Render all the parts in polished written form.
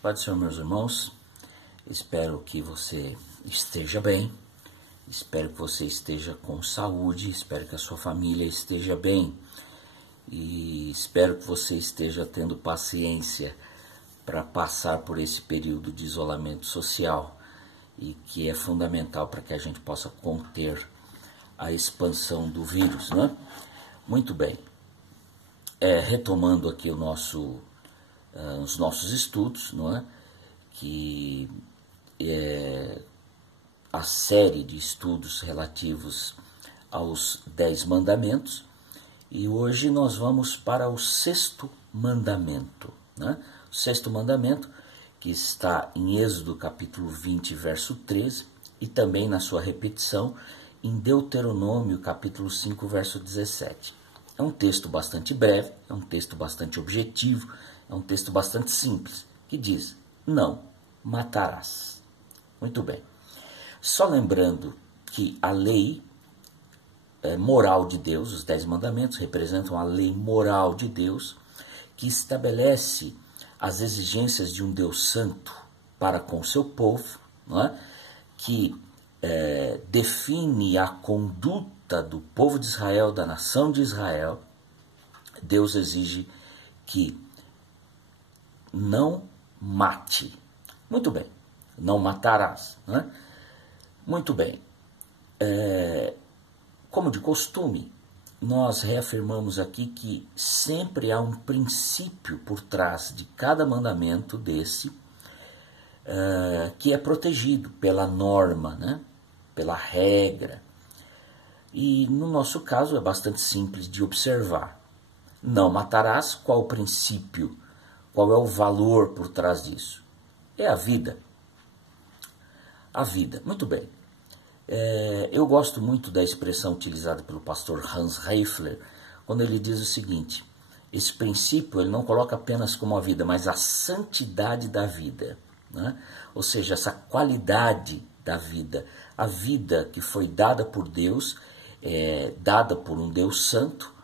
Pai do Senhor, meus irmãos, espero que você esteja bem, espero que você esteja com saúde, espero que a sua família esteja bem e espero que você esteja tendo paciência para passar por esse período de isolamento social e que é fundamental para que a gente possa conter a expansão do vírus, né? Muito bem, retomando aqui os nossos estudos, não é? Que é a série de estudos relativos aos 10 mandamentos, e hoje nós vamos para o 6º mandamento, né? O 6º mandamento, que está em Êxodo capítulo 20, verso 13, e também na sua repetição em Deuteronômio capítulo 5, verso 17. É um texto bastante breve, é um texto bastante objetivo, é um texto bastante simples, que diz: não matarás. Muito bem. Só lembrando que a lei moral de Deus, os 10 mandamentos, representam a lei moral de Deus, que estabelece as exigências de um Deus santo para com o seu povo, não é? Que define a conduta do povo de Israel, da nação de Israel. Deus exige que não mate. Muito bem, não matarás, né? Muito bem, como de costume, nós reafirmamos aqui que sempre há um princípio por trás de cada mandamento desse, que é protegido pela norma, né? Pela regra. E no nosso caso é bastante simples de observar. Não matarás, qual o princípio? Qual é o valor por trás disso? É a vida. A vida. Muito bem. Eu gosto muito da expressão utilizada pelo pastor Hans Reifler, quando ele diz o seguinte: esse princípio ele não coloca apenas como a vida, mas a santidade da vida, né? Ou seja, essa qualidade da vida. A vida que foi dada por Deus, dada por um Deus santo,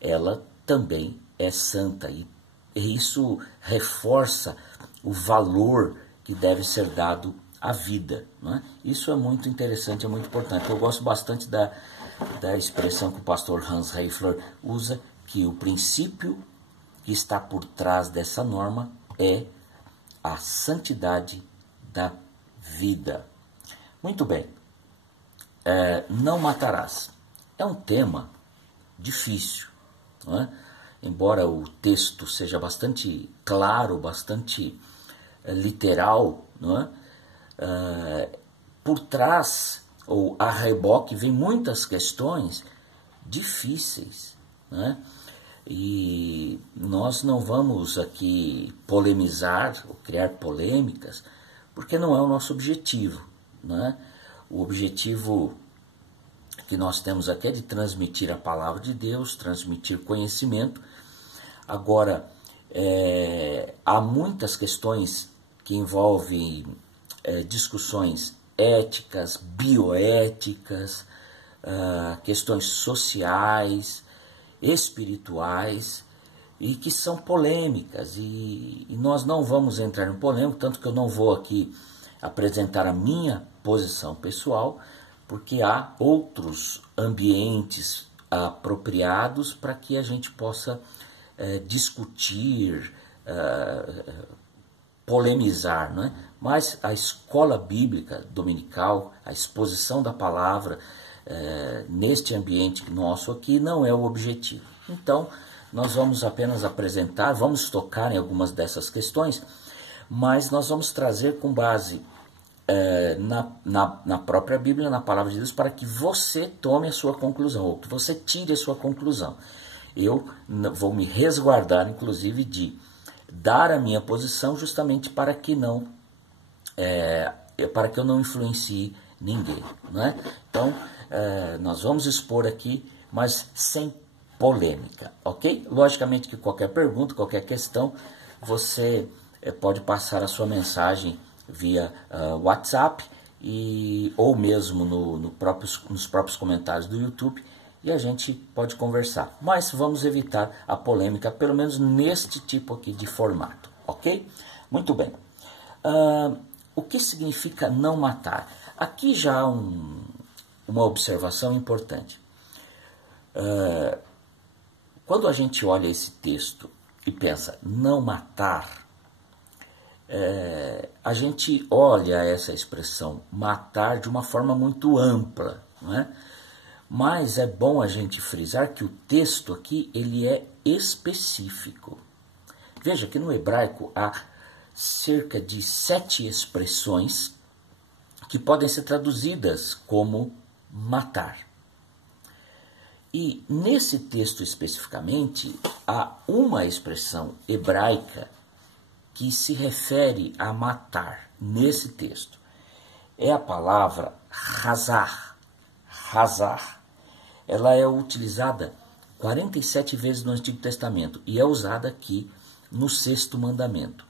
ela também é santa, e isso reforça o valor que deve ser dado à vida, né? Isso é muito interessante, é muito importante. Eu gosto bastante da expressão que o pastor Hans Reifler usa, que o princípio que está por trás dessa norma é a santidade da vida. Muito bem, não matarás. É um tema difícil, não é? Embora o texto seja bastante claro, bastante literal, não é? Por trás, ou a reboque, vem muitas questões difíceis, né? E nós não vamos aqui polemizar ou criar polêmicas, porque não é o nosso objetivo, né? O objetivo que nós temos aqui é de transmitir a palavra de Deus, transmitir conhecimento. Agora, há muitas questões que envolvem discussões éticas, bioéticas, questões sociais, espirituais, e que são polêmicas, e nós não vamos entrar em polêmica, tanto que eu não vou aqui apresentar a minha posição pessoal, porque há outros ambientes apropriados para que a gente possa discutir, polemizar, não é? Mas a escola bíblica dominical, a exposição da palavra neste ambiente nosso aqui não é o objetivo. Então, nós vamos apenas apresentar, vamos tocar em algumas dessas questões, mas nós vamos trazer com base na própria Bíblia, na palavra de Deus, para que você tome a sua conclusão, ou que você tire a sua conclusão. Eu vou me resguardar, inclusive, de dar a minha posição justamente para que eu não influencie ninguém, não é? Então, nós vamos expor aqui, mas sem polêmica, ok? Logicamente que qualquer pergunta, qualquer questão, você pode passar a sua mensagem via WhatsApp ou mesmo nos próprios comentários do YouTube, e a gente pode conversar. Mas vamos evitar a polêmica, pelo menos neste tipo aqui de formato, ok? Muito bem. o que significa não matar? Aqui já há uma observação importante. Quando a gente olha esse texto e pensa não matar, a gente olha essa expressão matar de uma forma muito ampla, não é? Mas é bom a gente frisar que o texto aqui ele é específico. Veja que no hebraico há cerca de 7 expressões que podem ser traduzidas como matar. E nesse texto especificamente, há uma expressão hebraica que se refere a matar nesse texto. É a palavra razar. Razar. Ela é utilizada 47 vezes no Antigo Testamento e é usada aqui no 6º mandamento.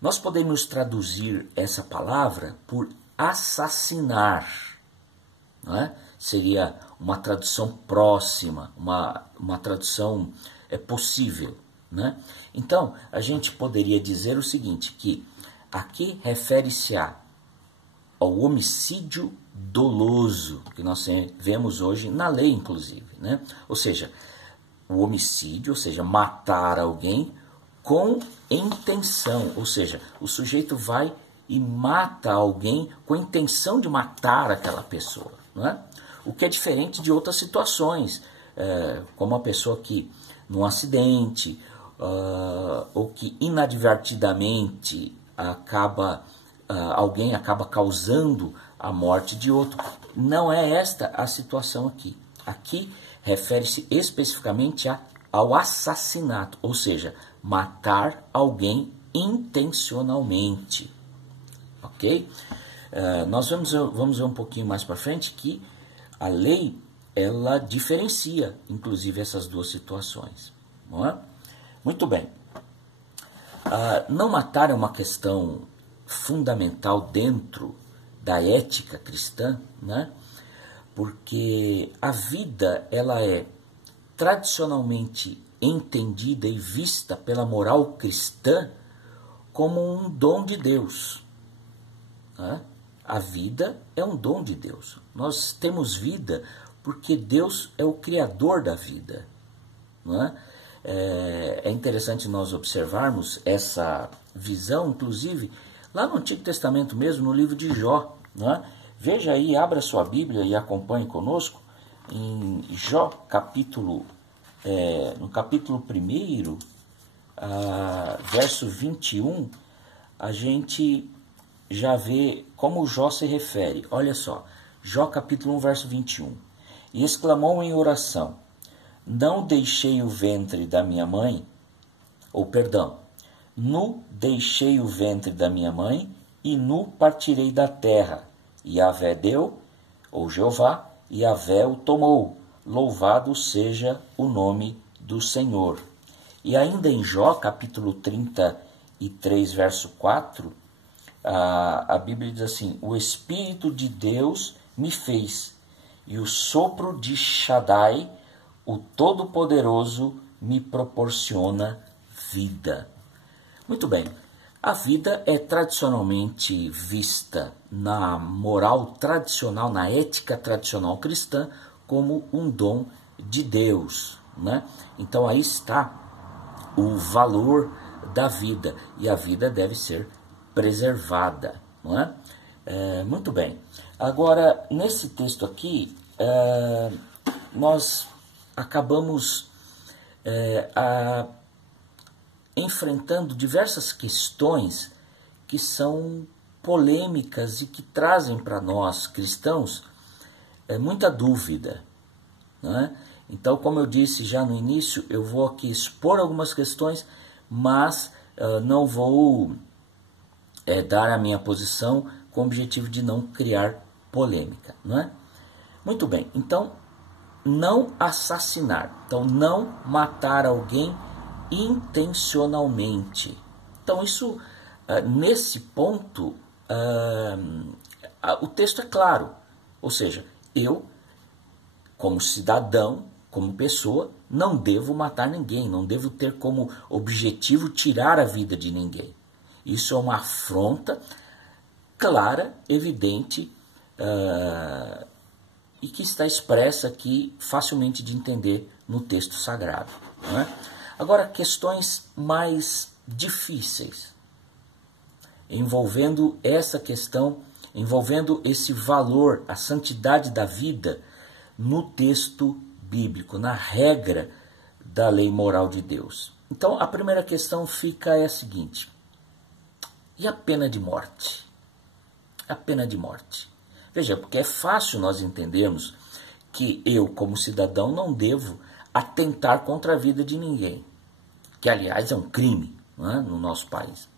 Nós podemos traduzir essa palavra por assassinar, não é? Seria uma tradução próxima, uma tradução possível, né? Então, a gente poderia dizer o seguinte, que aqui refere-se ao homicídio doloso, que nós vemos hoje na lei, inclusive, né? Ou seja, o homicídio, ou seja, matar alguém com intenção, ou seja, o sujeito vai e mata alguém com a intenção de matar aquela pessoa, não é? O que é diferente de outras situações, como a pessoa que, num acidente, ou que inadvertidamente alguém acaba causando a morte de outro. Não é esta a situação aqui. Aqui refere-se especificamente ao assassinato, ou seja, matar alguém intencionalmente. Ok? Nós vamos ver um pouquinho mais para frente que a lei ela diferencia, inclusive, essas duas situações. Não é? Muito bem. Não matar é uma questão fundamental dentro da ética cristã, né? Porque a vida ela é tradicionalmente entendida e vista pela moral cristã como um dom de Deus. Né? A vida é um dom de Deus. Nós temos vida porque Deus é o criador da vida. Não é? É interessante nós observarmos essa visão, inclusive, lá no Antigo Testamento mesmo, no livro de Jó. Não é? Veja aí, abra sua Bíblia e acompanhe conosco em Jó, no capítulo 1, verso 21, a gente já vê como Jó se refere. Olha só, Jó capítulo 1, verso 21. E exclamou em oração, não deixei o ventre da minha mãe, nu deixei o ventre da minha mãe, e nu partirei da terra. E Yahvé deu, ou Jeová, e Yahvé o tomou. Louvado seja o nome do Senhor. E ainda em Jó, capítulo 33, verso 4, a Bíblia diz assim, o Espírito de Deus me fez, e o sopro de Shaddai, o Todo-Poderoso, me proporciona vida. Muito bem, a vida é tradicionalmente vista na moral tradicional, na ética tradicional cristã, como um dom de Deus, né? Então aí está o valor da vida, e a vida deve ser preservada, não é? Muito bem. Agora, nesse texto aqui, nós acabamos enfrentando diversas questões que são polêmicas e que trazem para nós cristãos muita dúvida, não é? Então, como eu disse já no início, eu vou aqui expor algumas questões, mas não vou dar a minha posição com o objetivo de não criar polêmica, não é? Muito bem, então, não assassinar, então não matar alguém intencionalmente. Então, isso, nesse ponto, o texto é claro, ou seja, eu, como cidadão, como pessoa, não devo matar ninguém, não devo ter como objetivo tirar a vida de ninguém. Isso é uma afronta clara, evidente, e que está expressa aqui, facilmente de entender no texto sagrado. Não é? Agora, questões mais difíceis, envolvendo essa questão, envolvendo esse valor, a santidade da vida no texto bíblico, na regra da lei moral de Deus. Então, a primeira questão fica a seguinte: e a pena de morte? A pena de morte. Veja, porque é fácil nós entendermos que eu, como cidadão, não devo atentar contra a vida de ninguém, que, aliás, é um crime, não é, no nosso país.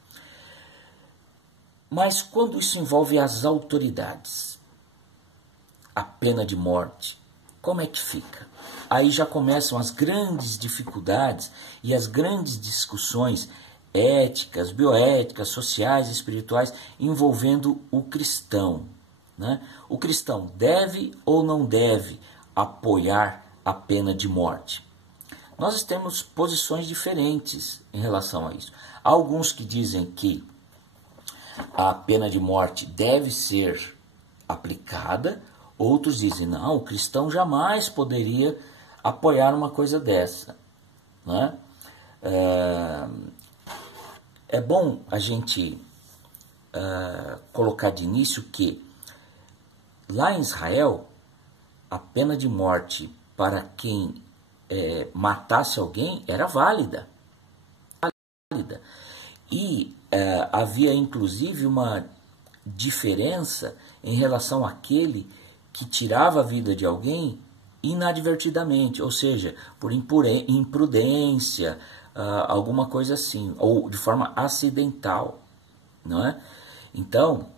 Mas quando isso envolve as autoridades, a pena de morte, como é que fica? Aí já começam as grandes dificuldades e as grandes discussões éticas, bioéticas, sociais, espirituais, envolvendo o cristão. Né? O cristão deve ou não deve apoiar a pena de morte? Nós temos posições diferentes em relação a isso. Há alguns que dizem que a pena de morte deve ser aplicada, outros dizem, não, o cristão jamais poderia apoiar uma coisa dessa. Né? É bom a gente colocar de início que lá em Israel, a pena de morte para quem matasse alguém era válida. E havia inclusive uma diferença em relação àquele que tirava a vida de alguém inadvertidamente, ou seja, por imprudência, alguma coisa assim, ou de forma acidental, não é? Então,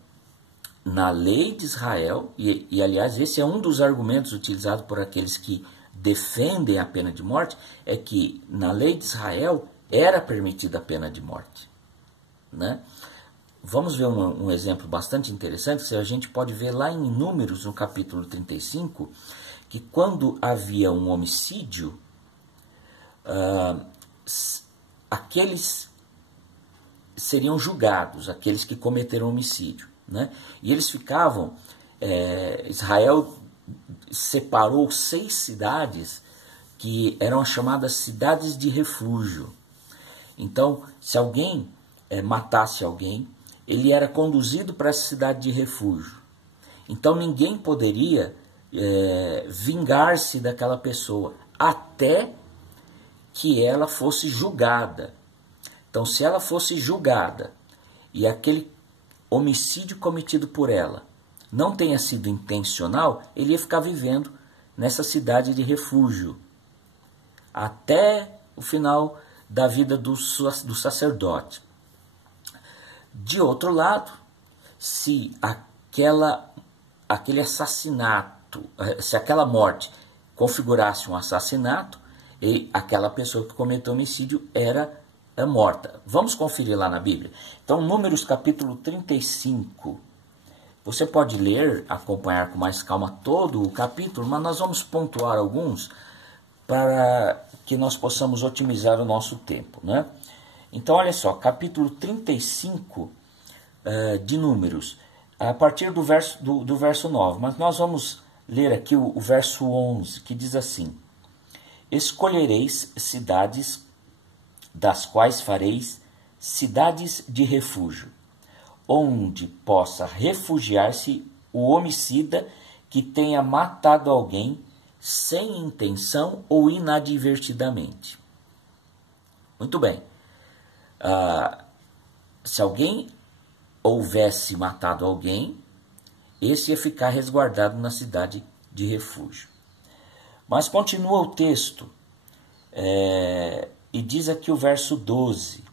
na lei de Israel, e aliás esse é um dos argumentos utilizados por aqueles que defendem a pena de morte, é que na lei de Israel era permitida a pena de morte. Né? Vamos ver um exemplo bastante interessante, que a gente pode ver lá em Números, no capítulo 35, que quando havia um homicídio, aqueles seriam julgados, aqueles que cometeram homicídio. Né? E eles ficavam, Israel separou 6 cidades que eram chamadas cidades de refúgio. Então, se alguém matasse alguém, ele era conduzido para essa cidade de refúgio. Então ninguém poderia vingar-se daquela pessoa até que ela fosse julgada. Então, se ela fosse julgada e aquele homicídio cometido por ela não tenha sido intencional, ele ia ficar vivendo nessa cidade de refúgio até o final da vida do sacerdote. De outro lado, se aquele assassinato, se aquela morte configurasse um assassinato, aquela pessoa que cometeu homicídio era morta. Vamos conferir lá na Bíblia. Então, Números capítulo 35. Você pode ler, acompanhar com mais calma todo o capítulo, mas nós vamos pontuar alguns para que nós possamos otimizar o nosso tempo. Né? Então, olha só, capítulo 35 de Números, a partir do verso 9. Mas nós vamos ler aqui o verso 11, que diz assim: escolhereis cidades das quais fareis cidades de refúgio, onde possa refugiar-se o homicida que tenha matado alguém sem intenção ou inadvertidamente. Muito bem. Se alguém houvesse matado alguém, esse ia ficar resguardado na cidade de refúgio. Mas continua o texto, e diz aqui o verso 12,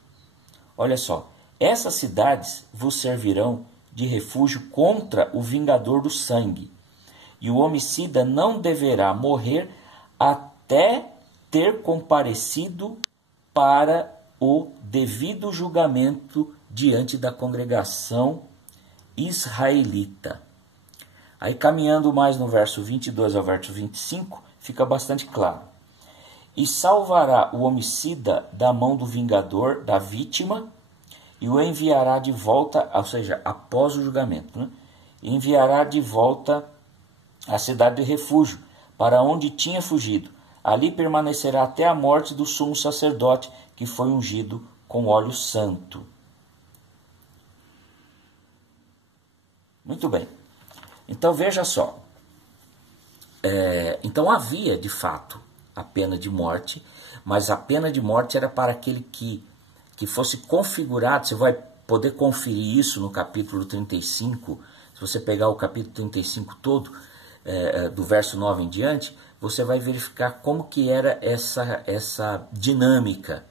olha só: essas cidades vos servirão de refúgio contra o vingador do sangue, e o homicida não deverá morrer até ter comparecido para o devido julgamento diante da congregação israelita. Aí, caminhando mais no verso 22 ao verso 25, fica bastante claro: e salvará o homicida da mão do vingador, da vítima, e o enviará de volta, ou seja, após o julgamento, né? Enviará de volta à cidade de refúgio, para onde tinha fugido. Ali permanecerá até a morte do sumo sacerdote, que foi ungido com óleo santo. Muito bem. Então veja só. Então havia de fato a pena de morte, mas a pena de morte era para aquele que fosse configurado. Você vai poder conferir isso no capítulo 35. Se você pegar o capítulo 35 todo, do verso 9 em diante, você vai verificar como que era essa dinâmica.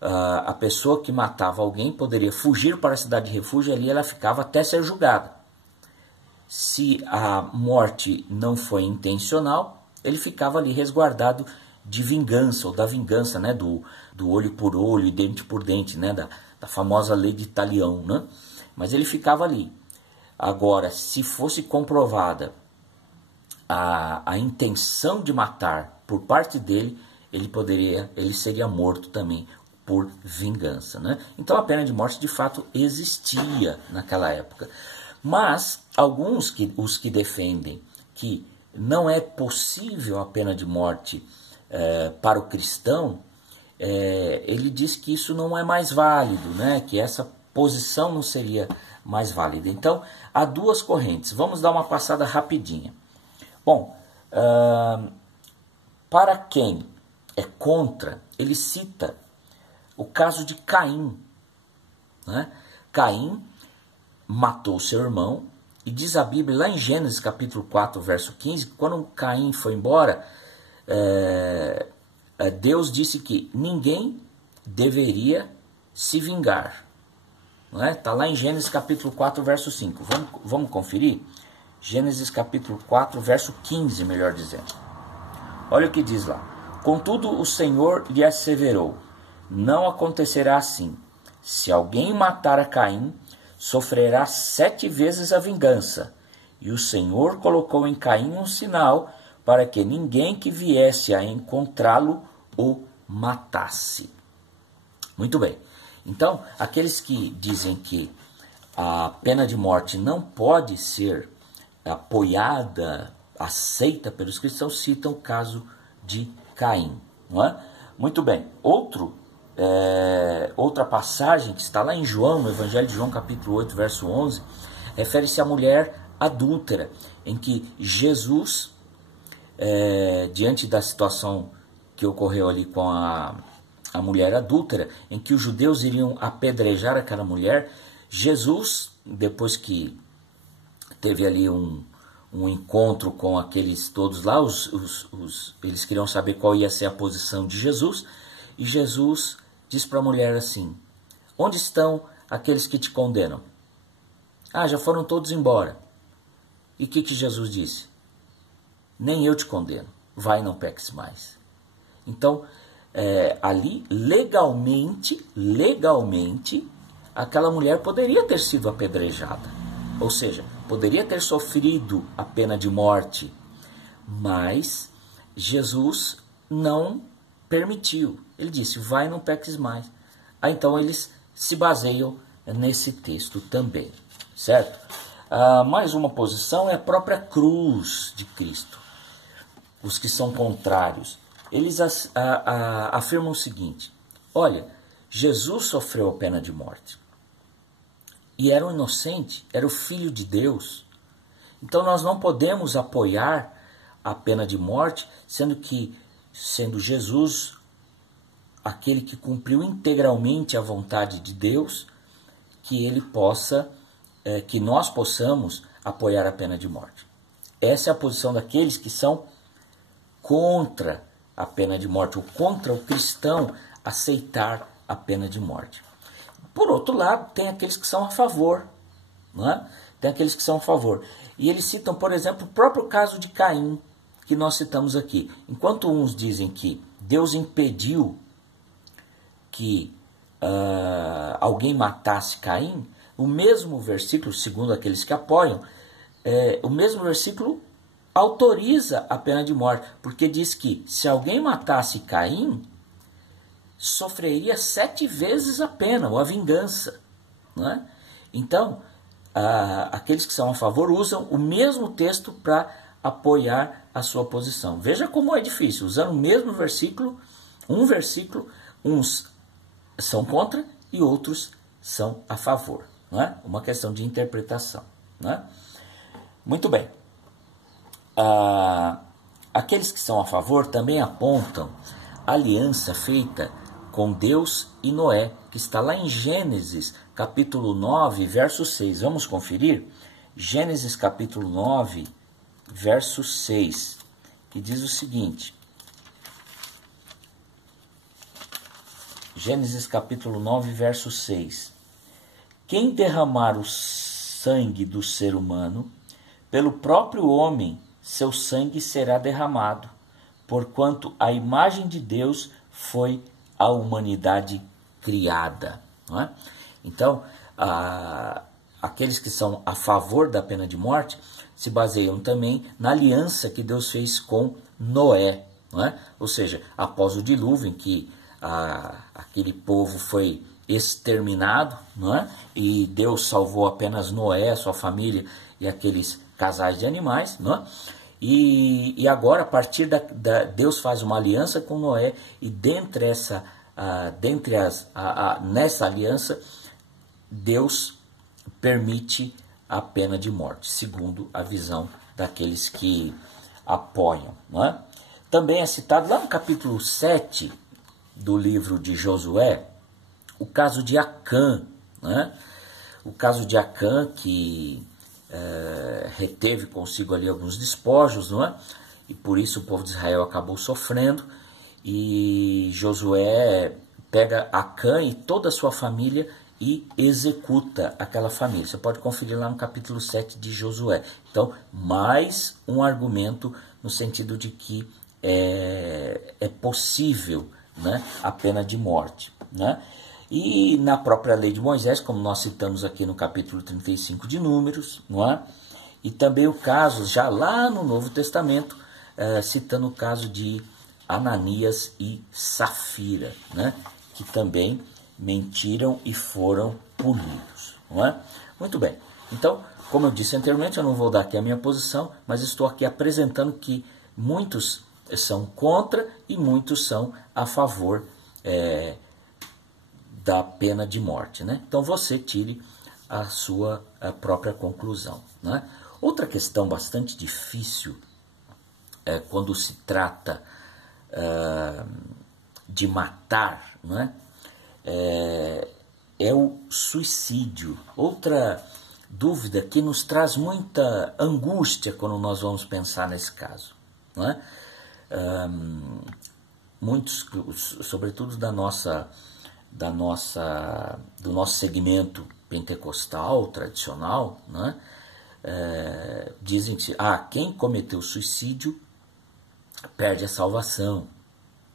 A pessoa que matava alguém poderia fugir para a cidade de refúgio, e ali ela ficava até ser julgada. Se a morte não foi intencional, ele ficava ali resguardado de vingança, ou da vingança, né? do olho por olho e dente por dente, né? da famosa lei de Talião, né? Mas ele ficava ali. Agora, se fosse comprovada a intenção de matar por parte dele, ele seria morto também por vingança, né? Então a pena de morte de fato existia naquela época. Mas alguns, os que defendem que não é possível a pena de morte para o cristão, ele diz que isso não é mais válido, né? Que essa posição não seria mais válida. Então há duas correntes. Vamos dar uma passada rapidinha. Bom, para quem é contra, ele cita o caso de Caim, né? Caim matou seu irmão, e diz a Bíblia lá em Gênesis capítulo 4, verso 15, que quando Caim foi embora, Deus disse que ninguém deveria se vingar. Está lá em Gênesis capítulo 4, verso 5. Vamos conferir? Gênesis capítulo 4, verso 15, melhor dizendo. Olha o que diz lá. Contudo, o Senhor lhe asseverou: não acontecerá assim. Se alguém matar a Caim, sofrerá 7 vezes a vingança. E o Senhor colocou em Caim um sinal, para que ninguém que viesse a encontrá-lo o matasse. Muito bem. Então, aqueles que dizem que a pena de morte não pode ser apoiada, aceita pelos cristãos, citam o caso de Caim. Não é? Muito bem. Outra passagem que está lá em João, no Evangelho de João, capítulo 8, verso 11, refere-se à mulher adúltera, em que Jesus, diante da situação que ocorreu ali com a mulher adúltera, em que os judeus iriam apedrejar aquela mulher, Jesus, depois que teve ali um encontro com aqueles todos lá, eles queriam saber qual ia ser a posição de Jesus, e Jesus diz para a mulher assim: onde estão aqueles que te condenam? Já foram todos embora. E o que Jesus disse? Nem eu te condeno, vai, não peques mais. Então, ali, legalmente, aquela mulher poderia ter sido apedrejada. Ou seja, poderia ter sofrido a pena de morte. Mas Jesus não permitiu. Ele disse: vai, não peques mais. Então eles se baseiam nesse texto também, certo? Mais uma posição é a própria cruz de Cristo. Os que são contrários, eles afirmam o seguinte: olha, Jesus sofreu a pena de morte. E era um inocente, era o Filho de Deus. Então nós não podemos apoiar a pena de morte, sendo Jesus aquele que cumpriu integralmente a vontade de Deus, que nós possamos apoiar a pena de morte. Essa é a posição daqueles que são contra a pena de morte, ou contra o cristão aceitar a pena de morte. Por outro lado, tem aqueles que são a favor, não é? Tem aqueles que são a favor. E eles citam, por exemplo, o próprio caso de Caim, que nós citamos aqui. Enquanto uns dizem que Deus impediu que alguém matasse Caim, o mesmo versículo, segundo aqueles que apoiam, o mesmo versículo autoriza a pena de morte, porque diz que se alguém matasse Caim, sofreria 7 vezes a pena, ou a vingança. Não é? Então, aqueles que são a favor usam o mesmo texto para apoiar a sua posição. Veja como é difícil, usando o mesmo versículo, uns são contra e outros são a favor. Não é? Uma questão de interpretação. Não é? Muito bem. Aqueles que são a favor também apontam a aliança feita com Deus e Noé, que está lá em Gênesis, capítulo 9, verso 6. Vamos conferir? Gênesis, capítulo 9, verso 6, que diz o seguinte. Gênesis, capítulo 9, verso 6. Quem derramar o sangue do ser humano, pelo próprio homem, seu sangue será derramado, porquanto a imagem de Deus foi a humanidade criada. Não é? Então, aqueles que são a favor da pena de morte se baseiam também na aliança que Deus fez com Noé. Não é? Ou seja, após o dilúvio, em que aquele povo foi exterminado, não é? E Deus salvou apenas Noé, sua família e aqueles casais de animais, não é? E agora, a partir Deus faz uma aliança com Noé, e nessa aliança, Deus permite a pena de morte, segundo a visão daqueles que apoiam. Não é? Também é citado lá no capítulo 7 do livro de Josué, o caso de Acã. Né? O caso de Acã, que reteve consigo ali alguns despojos, não é? E por isso o povo de Israel acabou sofrendo, e Josué pega Acã e toda a sua família e executa aquela família. Você pode conferir lá no capítulo 7 de Josué. Então, mais um argumento no sentido de que é possível, né, a pena de morte. Né? E na própria lei de Moisés, como nós citamos aqui no capítulo 35 de Números, não é? E também o caso, já lá no Novo Testamento, citando o caso de Ananias e Safira, né? Que também mentiram e foram punidos. Não é? Muito bem. Então, como eu disse anteriormente, eu não vou dar aqui a minha posição, mas estou aqui apresentando que muitos são contra e muitos são a favor da pena de morte. Né? Então, você tire a sua própria conclusão. Né? Outra questão bastante difícil quando se trata de matar, né? É o suicídio. Outra dúvida que nos traz muita angústia quando nós vamos pensar nesse caso. Né? Muitos, sobretudo do nosso segmento pentecostal, tradicional, né? Dizem que quem cometeu suicídio perde a salvação,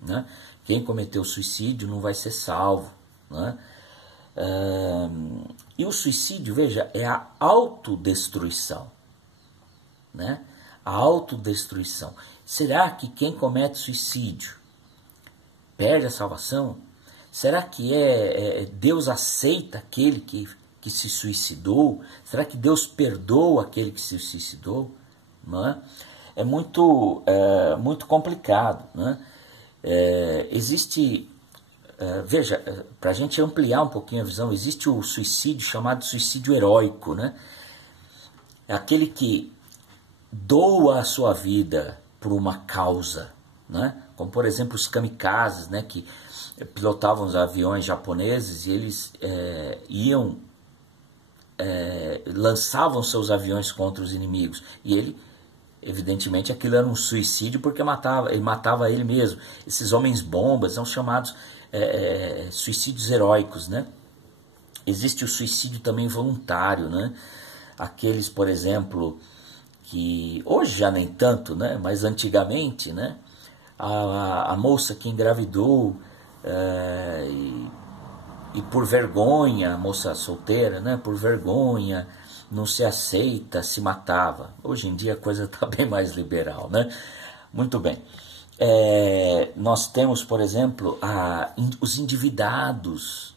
né? Quem cometeu suicídio não vai ser salvo, né? E o suicídio, veja, é a autodestruição, né? A autodestruição. Será que quem comete suicídio perde a salvação? Será que Deus aceita aquele que se suicidou? Será que Deus perdoa aquele que se suicidou? Não é? É muito complicado. Né? Existe, veja, para a gente ampliar um pouquinho a visão, existe o suicídio chamado suicídio heróico. Né? É aquele que doa a sua vida por uma causa. Né? Como, por exemplo, os kamikazes, né? Que pilotavam os aviões japoneses e eles lançavam seus aviões contra os inimigos. E ele, evidentemente, aquilo era um suicídio porque ele matava ele mesmo. Esses homens bombas são chamados suicídios heróicos. Né? Existe o suicídio também voluntário. Né? Aqueles, por exemplo, que hoje já nem tanto, né? Mas antigamente, né? A moça que engravidou e por vergonha, a moça solteira, né? Por vergonha, não se aceita, se matava. Hoje em dia a coisa está bem mais liberal, né? Muito bem. Nós temos, por exemplo, os endividados,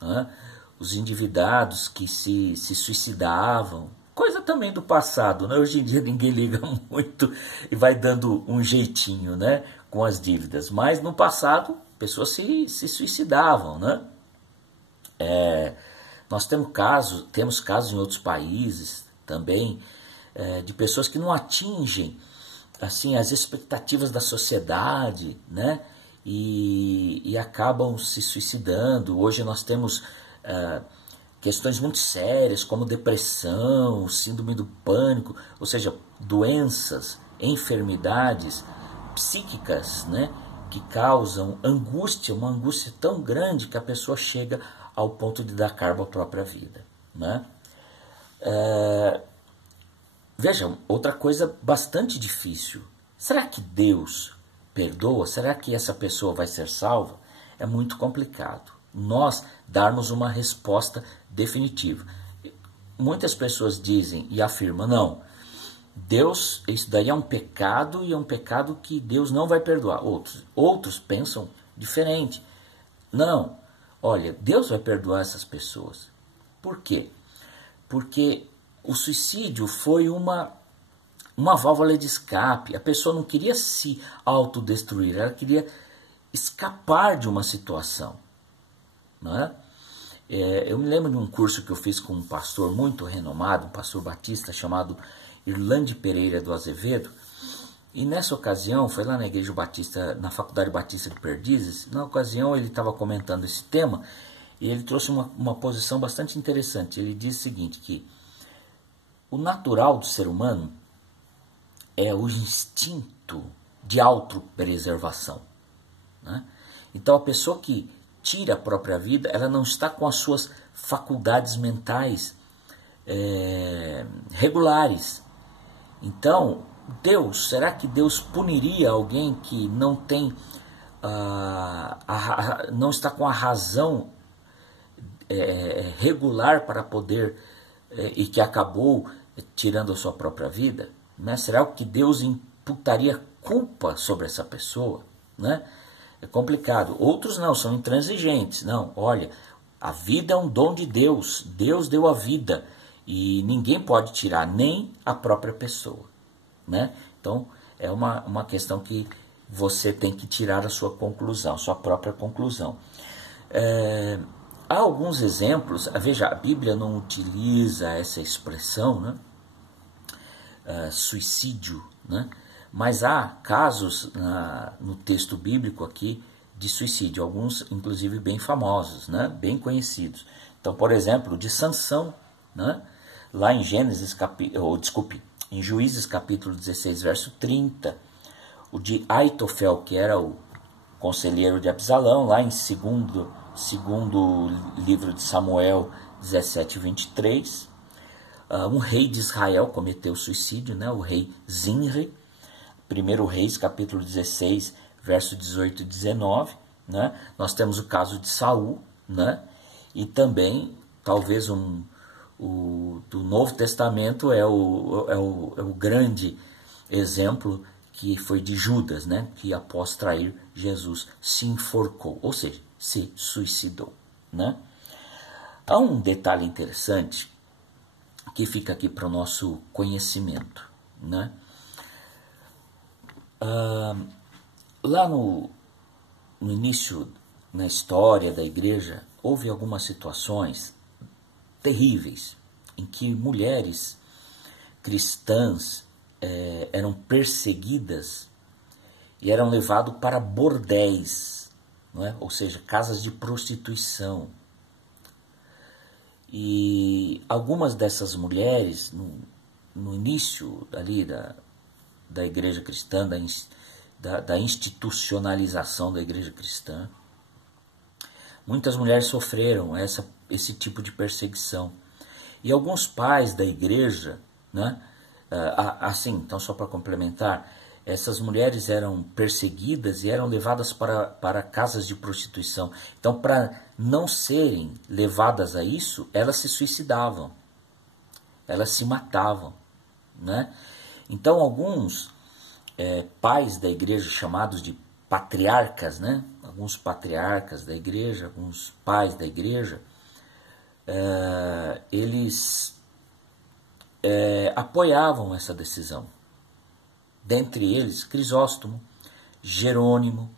né? Os endividados que se suicidavam, coisa também do passado, né? Hoje em dia ninguém liga muito e vai dando um jeitinho, né, com as dívidas, mas no passado pessoas se suicidavam, né? Nós temos casos em outros países também, de pessoas que não atingem assim as expectativas da sociedade, né? E acabam se suicidando. Hoje nós temos questões muito sérias como depressão, síndrome do pânico, ou seja, doenças, enfermidades psíquicas, né, que causam angústia, uma angústia tão grande que a pessoa chega ao ponto de dar cabo à própria vida, né? Vejam, outra coisa bastante difícil. Será que Deus perdoa? Será que essa pessoa vai ser salva? É muito complicado nós darmos uma resposta definitiva. Muitas pessoas dizem e afirmam, não, Deus, isso daí é um pecado e é um pecado que Deus não vai perdoar. Outros pensam diferente. Não, olha, Deus vai perdoar essas pessoas. Por quê? Porque o suicídio foi uma válvula de escape. A pessoa não queria se autodestruir, ela queria escapar de uma situação, não é? Eu me lembro de um curso que eu fiz com um pastor muito renomado, um pastor batista chamado Irlande Pereira do Azevedo, e nessa ocasião, foi lá na Igreja Batista, na Faculdade Batista de Perdizes, na ocasião ele estava comentando esse tema, e ele trouxe uma posição bastante interessante. Ele diz o seguinte, que o natural do ser humano é o instinto de autopreservação, né? Então a pessoa que tira a própria vida, ela não está com as suas faculdades mentais regulares. Então, será que Deus puniria alguém que não tem, não está com a razão regular para poder, e que acabou tirando a sua própria vida, né? Será que Deus imputaria culpa sobre essa pessoa, né? É complicado. Outros não, são intransigentes. Não, olha, a vida é um dom de Deus. Deus deu a vida e ninguém pode tirar, nem a própria pessoa, né? Então, é uma questão que você tem que tirar a sua conclusão, a sua própria conclusão. Há alguns exemplos, veja, a Bíblia não utiliza essa expressão, né? Suicídio, né? Mas há casos no texto bíblico aqui de suicídio, alguns inclusive bem famosos, né? Bem conhecidos. Então, por exemplo, de Sansão, né? Lá em em Juízes capítulo 16, verso 30, o de Aitofel, que era o conselheiro de Absalão, lá em segundo livro de Samuel 17, 23, um rei de Israel cometeu suicídio, né? O rei Zinri, 1 Reis, capítulo 16, verso 18 e 19, né? Nós temos o caso de Saul, né? E também, talvez, do Novo Testamento é o grande exemplo que foi de Judas, né? Que após trair Jesus se enforcou, ou seja, se suicidou, né? Há um detalhe interessante que fica aqui para o nosso conhecimento, né? Lá no início, na história da igreja, houve algumas situações terríveis em que mulheres cristãs eram perseguidas e eram levadas para bordéis, não é? Ou seja, casas de prostituição. E algumas dessas mulheres, no início ali da igreja cristã, da institucionalização da igreja cristã, muitas mulheres sofreram esse tipo de perseguição. E alguns pais da igreja, né, assim, então só para complementar, essas mulheres eram perseguidas e eram levadas para casas de prostituição. Então, para não serem levadas a isso, elas se suicidavam, elas se matavam, né? Então, alguns pais da igreja chamados de patriarcas, né? Alguns patriarcas da igreja, alguns pais da igreja, eles apoiavam essa decisão. Dentre eles, Crisóstomo, Jerônimo,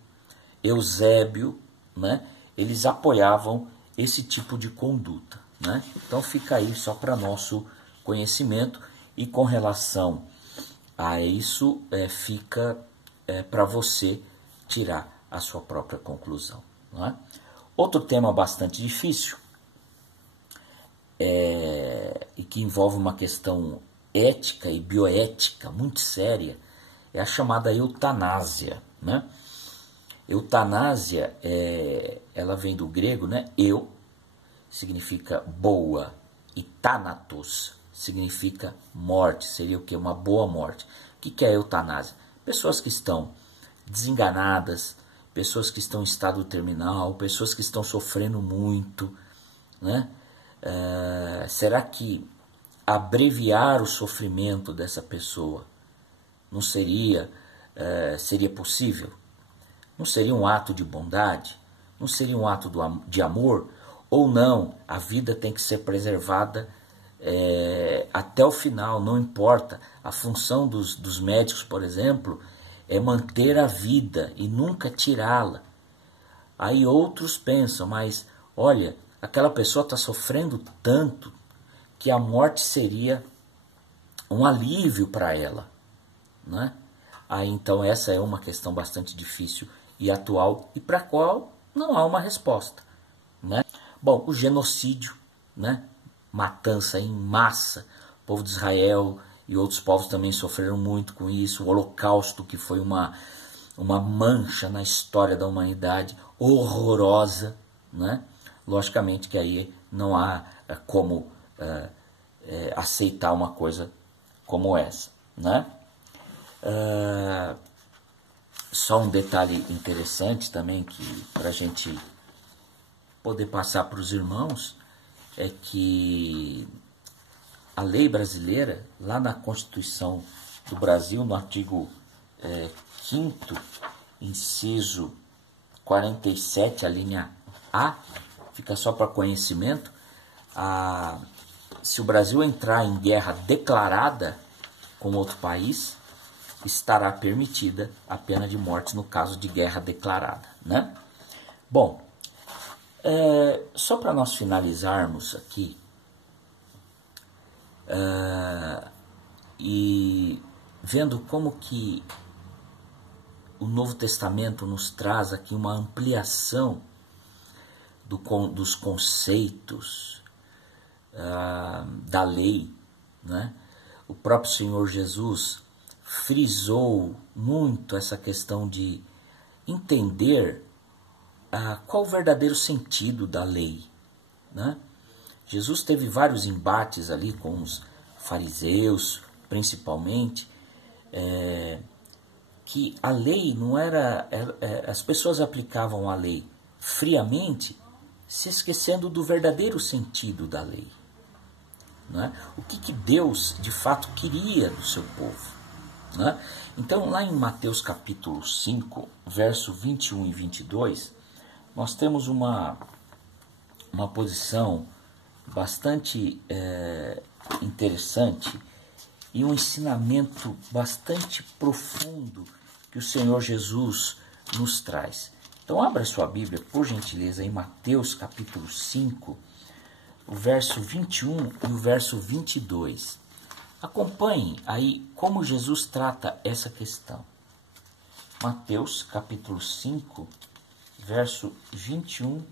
Eusébio, né? Eles apoiavam esse tipo de conduta, né? Então fica aí só para nosso conhecimento, e com relação a isso fica para você tirar a sua própria conclusão, não é? Outro tema bastante difícil e que envolve uma questão ética e bioética muito séria é a chamada eutanásia, né? Eutanásia, ela vem do grego, né? Eu significa boa e thanatos significa morte, seria o que? Uma boa morte. O que é a eutanásia? Pessoas que estão desenganadas, pessoas que estão em estado terminal, pessoas que estão sofrendo muito, né? Será que abreviar o sofrimento dessa pessoa não seria possível? Não seria um ato de bondade? Não seria um ato de amor? Ou não, a vida tem que ser preservada até o final, não importa. A função dos médicos, por exemplo, é manter a vida e nunca tirá-la. Aí outros pensam, mas olha, aquela pessoa está sofrendo tanto que a morte seria um alívio para ela, né? Aí então essa é uma questão bastante difícil e atual e para a qual não há uma resposta, né? Bom, o genocídio, né? Matança em massa, o povo de Israel e outros povos também sofreram muito com isso. O Holocausto, que foi uma mancha na história da humanidade horrorosa, né? Logicamente que aí não há como aceitar uma coisa como essa, né? Só um detalhe interessante também que para a gente poder passar para os irmãos é que a lei brasileira, lá na Constituição do Brasil, no artigo 5º, inciso 47, a linha A, fica só para conhecimento, se o Brasil entrar em guerra declarada com outro país, estará permitida a pena de morte no caso de guerra declarada, né? Bom, só para nós finalizarmos aqui, e vendo como que o Novo Testamento nos traz aqui uma ampliação dos conceitos da lei, né? O próprio Senhor Jesus frisou muito essa questão de entender qual o verdadeiro sentido da lei, né? Jesus teve vários embates ali com os fariseus, principalmente, que a lei não era... as pessoas aplicavam a lei friamente, se esquecendo do verdadeiro sentido da lei, né? O que Deus, de fato, queria do seu povo, né? Então, lá em Mateus capítulo 5, verso 21 e 22, nós temos uma posição bastante interessante e um ensinamento bastante profundo que o Senhor Jesus nos traz. Então abra sua Bíblia, por gentileza, em Mateus capítulo 5, o verso 21 e o verso 22. Acompanhe aí como Jesus trata essa questão. Mateus capítulo 5, verso 21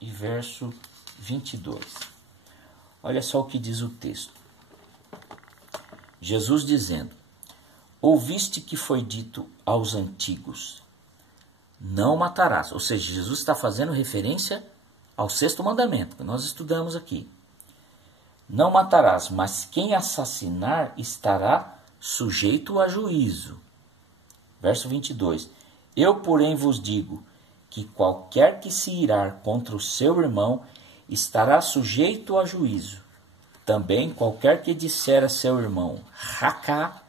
e verso 22. Olha só o que diz o texto. Jesus dizendo: ouviste que foi dito aos antigos, não matarás. Ou seja, Jesus está fazendo referência ao 6º mandamento, que nós estudamos aqui. Não matarás, mas quem assassinar estará sujeito a juízo. Verso 22. Eu, porém, vos digo que qualquer que se irar contra o seu irmão estará sujeito a juízo. Também qualquer que disser a seu irmão, racá,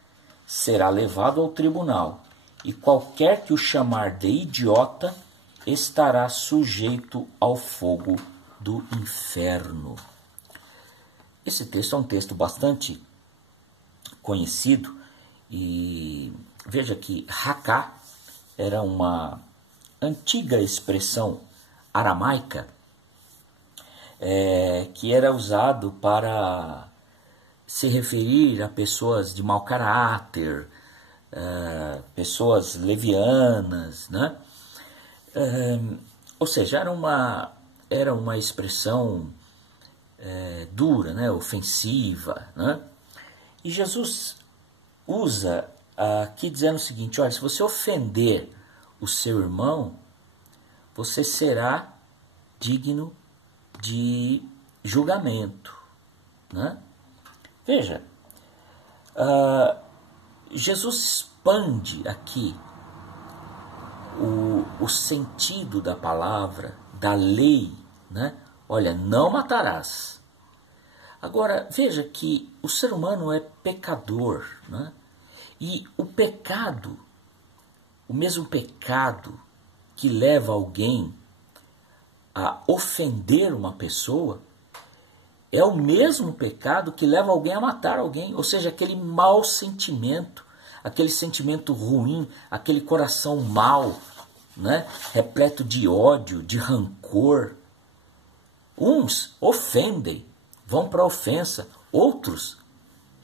será levado ao tribunal, e qualquer que o chamar de idiota estará sujeito ao fogo do inferno. Esse texto é um texto bastante conhecido, e veja que raká era uma antiga expressão aramaica que era usado para se referir a pessoas de mau caráter, pessoas levianas, né? Ou seja, era uma expressão dura, né? Ofensiva, né? E Jesus usa aqui dizendo o seguinte: olha, se você ofender o seu irmão, você será digno de julgamento, né? Veja, Jesus expande aqui o sentido da palavra, da lei, né? Olha, não matarás. Agora, veja que o ser humano é pecador, né? E o pecado, o mesmo pecado que leva alguém a ofender uma pessoa, é o mesmo pecado que leva alguém a matar alguém. Ou seja, aquele mau sentimento, aquele sentimento ruim, aquele coração mau, né? Repleto de ódio, de rancor. Uns ofendem, vão para a ofensa, outros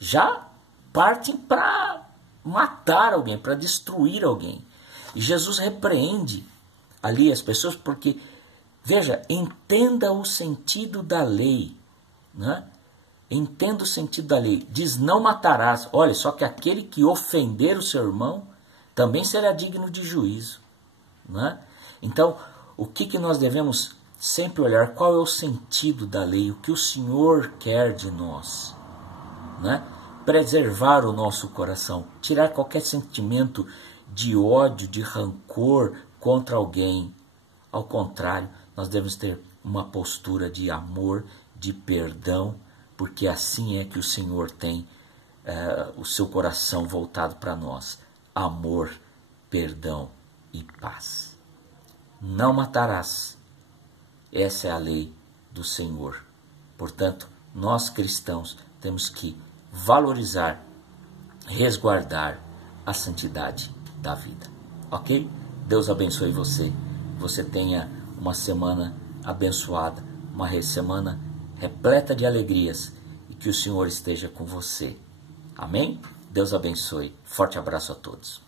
já partem para matar alguém, para destruir alguém. E Jesus repreende ali as pessoas porque, veja, entenda o sentido da lei, né? Entenda o sentido da lei. Diz: não matarás. Olha, só que aquele que ofender o seu irmão também será digno de juízo, né? Então, o que nós devemos sempre olhar? Qual é o sentido da lei? O que o Senhor quer de nós, né? Preservar o nosso coração, tirar qualquer sentimento de ódio, de rancor contra alguém. Ao contrário, nós devemos ter uma postura de amor, de perdão, porque assim é que o Senhor tem o seu coração voltado para nós. Amor, perdão e paz. Não matarás. Essa é a lei do Senhor. Portanto, nós cristãos temos que valorizar, resguardar a santidade da vida. Ok? Deus abençoe você. Você tenha uma semana abençoada, uma semana repleta de alegrias, e que o Senhor esteja com você. Amém? Deus abençoe. Forte abraço a todos.